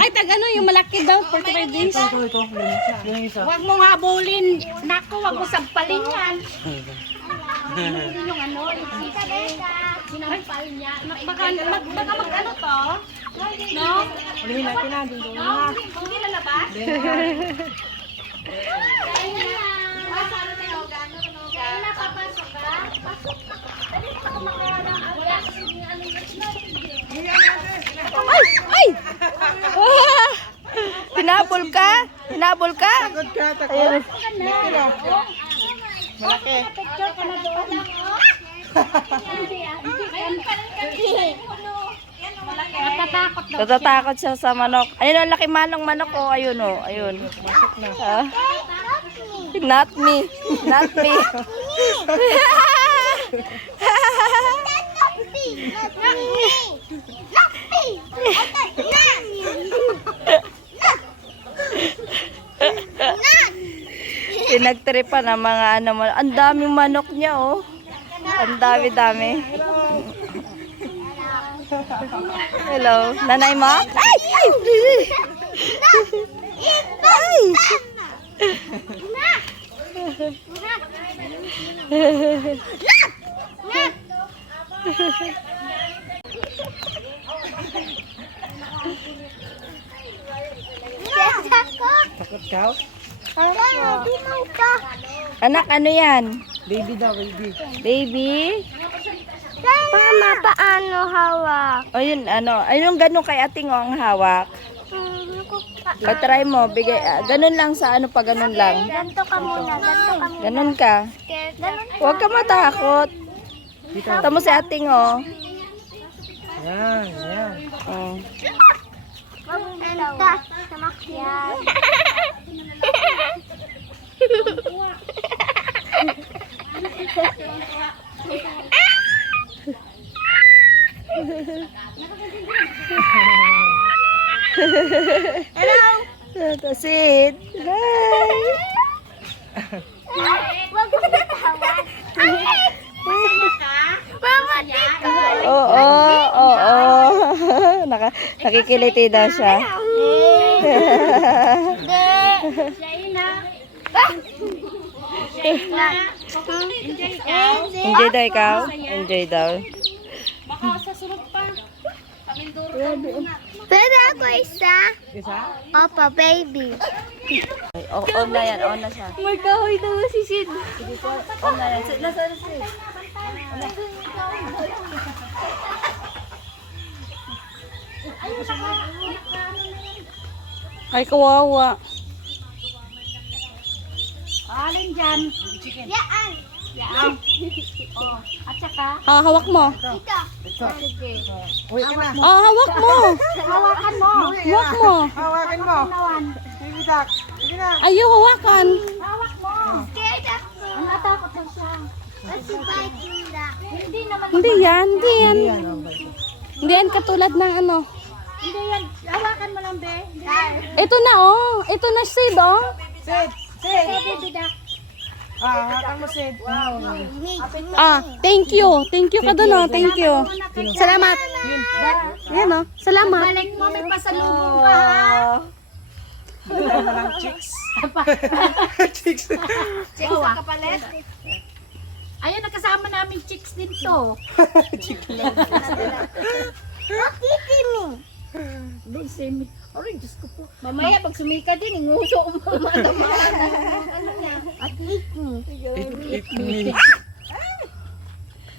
Ay, tag-ano yung malaki daw, 45 days. Ito. Yung isa. Huwag mo nga bulin. Naku, huwag mo sampalin yan. Yung ano, yung sinampal niya. Baka mag-ano to? No? Ulihin natin na. No? Hindi lalabas? Kaya na, papasok ka? Pasok ka. Ay! Ah! Pinabol ka? Pinabol ka? Takot ka, takot. Ayun. Malaki. Picture ka na doon. Natatakot daw. Natatakot siya sa manok. Ayun, ang laki manok oh. Ayun oh. Ayun. Ah. Not me. Not me. Pinagtripan ang mga ano mo. Ang daming manok niya oh. Ang dami-dami. Hello. Nanay mo? Ay! Ay! Ay! Takot ka? Anak, ano yan? Baby daw, baby. Baby? Mama, paano hawak? O yun, ano? Ayun, ganun kay ating ang hawak. Try mo, bigay, ganun lang sa ano pa, ganun lang. Ganto ka muna, ganto ka muna. Ganun ka. Huwag ka matakot. Tamo si ating, oh. Yan, yan. Oh. Anta, samakyan. Hello. That's it. Hi. Wag mo natawan. Mama, dito. Oo, oo. Nakikiliti daw siya. Enjoy daw ikaw. Enjoy daw. Pwede ako isa? Isa? Opo, baby. On na yan, on na siya. May kahoy daw si Sid. On na yan. Nasaan si? Ay, kawawa. Alin dyan? Yaan. Yaan. Oh, at saka? Hawak mo. Ito. Sige. Uy, ka na. Hawak mo. Hawakan mo. Hawak mo. Hawakin mo. Nawan. Baby duck. Sige na. Ayaw, hawakan. Hawak mo. Scared ako. Ang natakot na siya. Kasi bite nila. Hindi naman. Hindi yan, hindi yan. Yan, oh, baby. Hindi yan katulad ng ano. Hindi yan. Hawakan mo lang, be. Ito na oh. Ito na Sid oh. Sid! Sid! Baby duck. Hawakan mo, Sid. Thank you. Thank you ka doon oh. Thank you. Salamat. Yan oh. Salamat. Balik mo, may pasalubong pa, ha? Dala mo lang chicks. Chicks. Chicks sa kapalit. Ayun, nakasama namin chicks din to. Chicks lang. Titi mo. Doon semi. Oray, Diyos ko po. Mamaya, pag sumika din, nguso mo. Ano niya? At eat me. It me.